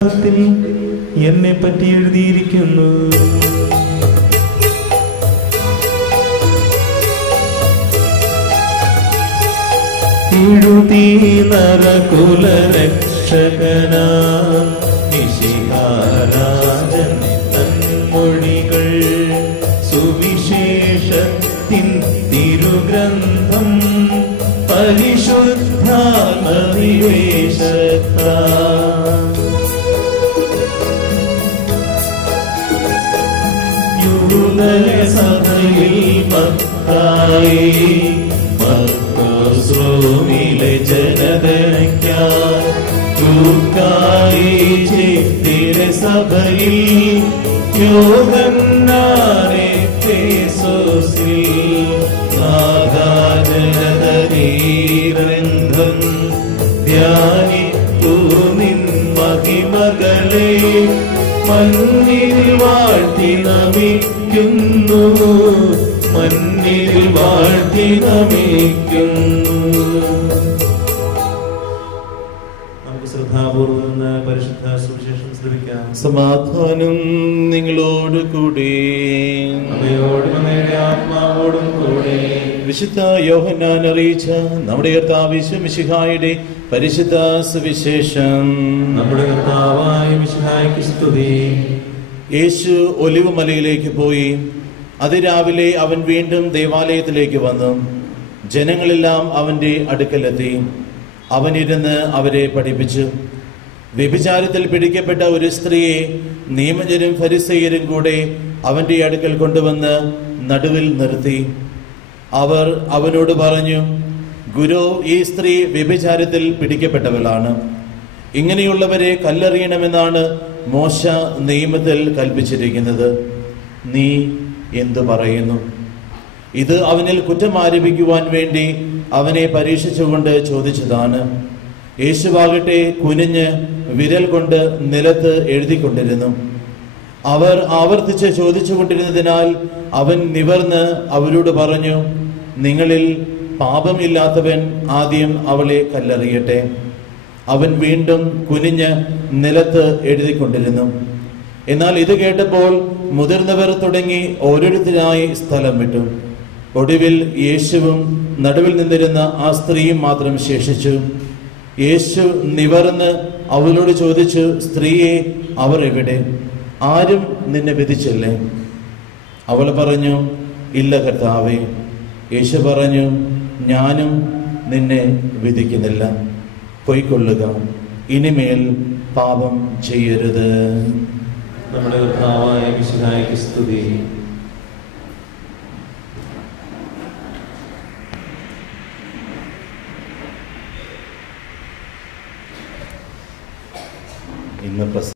എന്നെ പറ്റി എഴുതിയിരിക്കുന്നു. എഴുതി നരകുലരക്ഷകനാം മിശിഹാരാജൻ തന്മൊഴികൾ സുവിശേഷത്തിൻ തിരുഗ്രന്ഥം പരിശുദ്ധാത്മനിവേശത്താൽ യൂദയസഭയിൽ മത്തായി മർക്കോസിലെ ജനതയ്ക്കായി ലൂക്കായി തിരുസഭയിൽ യോഹന്നാനെ എഫേസോസിൽ ജനതീഗ്രന്ഥം ധ്യാനിത്തു നിൻ മഹിമകളെ മണ്ണിൽ വാഴ്ത്തി നമിക്കുന്നു, മണ്ണിൽ വാഴ്ത്തി നമിക്കുന്നു. നമുക്ക് ശ്രദ്ധാപൂർവം പരിശുദ്ധ സുവിശേഷം ശ്രവിക്കാം. സമാധാനം നിങ്ങളോട് കൂടെ, ആത്മാവോടും കൂടെ. വിശുദ്ധ യോഹന്നാൻ അറിയിച്ച നമ്മുടെ കർത്താവ് യേശു മിശിഹായുടെ പരിശുദ്ധ സുവിശേഷം. നമ്മുടെ കർത്താവായ മിശിഹായ്ക്ക് സ്തുതി. യേശു ഒലിവ് മലയിലേക്ക് പോയി. അതിരാവിലെ അവൻ വീണ്ടും ദേവാലയത്തിലേക്ക് വന്നു. ജനങ്ങളെല്ലാം അവന്റെ അടുക്കലെത്തി. അവനിരുന്ന് അവരെ പഠിപ്പിച്ചു. വ്യഭിചാരത്തിൽ പിടിക്കപ്പെട്ട ഒരു സ്ത്രീയെ നിയമജരും ഫരിസേയരും കൂടെ അവന്റെ അടുക്കൽ കൊണ്ടുവന്ന് നടുവിൽ നിർത്തി. അവർ അവനോട് പറഞ്ഞു, ഗുരു, ഈ സ്ത്രീ വ്യഭിചാരത്തിൽ പിടിക്കപ്പെട്ടവളാണ്. ഇങ്ങനെയുള്ളവരെ കല്ലെറിയണമെന്നാണ് മോശ നിയമത്തിൽ കൽപ്പിച്ചിരിക്കുന്നത്. നീ എന്തു പറയുന്നു? ഇത് അവനിൽ കുറ്റം ആരോപിക്കുവാൻ വേണ്ടി അവനെ പരീക്ഷിച്ചുകൊണ്ട് ചോദിച്ചതാണ്. യേശുവാകട്ടെ കുനിഞ്ഞ് വിരൽ കൊണ്ട് നിലത്ത് എഴുതിക്കൊണ്ടിരുന്നു. അവർ ആവർത്തിച്ച് ചോദിച്ചുകൊണ്ടിരുന്നതിനാൽ അവൻ നിവർന്ന് അവരോട് പറഞ്ഞു, നിങ്ങളിൽ പാപമില്ലാത്തവൻ ആദ്യം അവളെ കല്ലെറിയട്ടെ. അവൻ വീണ്ടും കുനിഞ്ഞ് നിലത്ത് എഴുതിക്കൊണ്ടിരുന്നു. എന്നാൽ ഇത് കേട്ടപ്പോൾ മുതിർന്നവർ തുടങ്ങി ഓരോരുത്തരായി സ്ഥലം വിട്ടു. ഒടുവിൽ യേശുവും നടുവിൽ നിന്നിരുന്ന ആ സ്ത്രീയും മാത്രം ശേഷിച്ചു. യേശു നിവർന്ന് അവളോട് ചോദിച്ചു, സ്ത്രീയെ, അവർ എവിടെ? ആരും നിന്നെ വിധിച്ചില്ലേ? അവൾ പറഞ്ഞു, ഇല്ല കർത്താവേ. യേശു പറഞ്ഞു, ഞാനും നിന്നെ വിധിക്കുന്നില്ല. പൊയ്ക്കൊള്ളുക, ഇനിമേൽ പാപം ചെയ്യരുത്. നമ്മുടെ കർത്താവായ മിശിഹായ്ക്ക് സ്തുതി. ഇന്ന്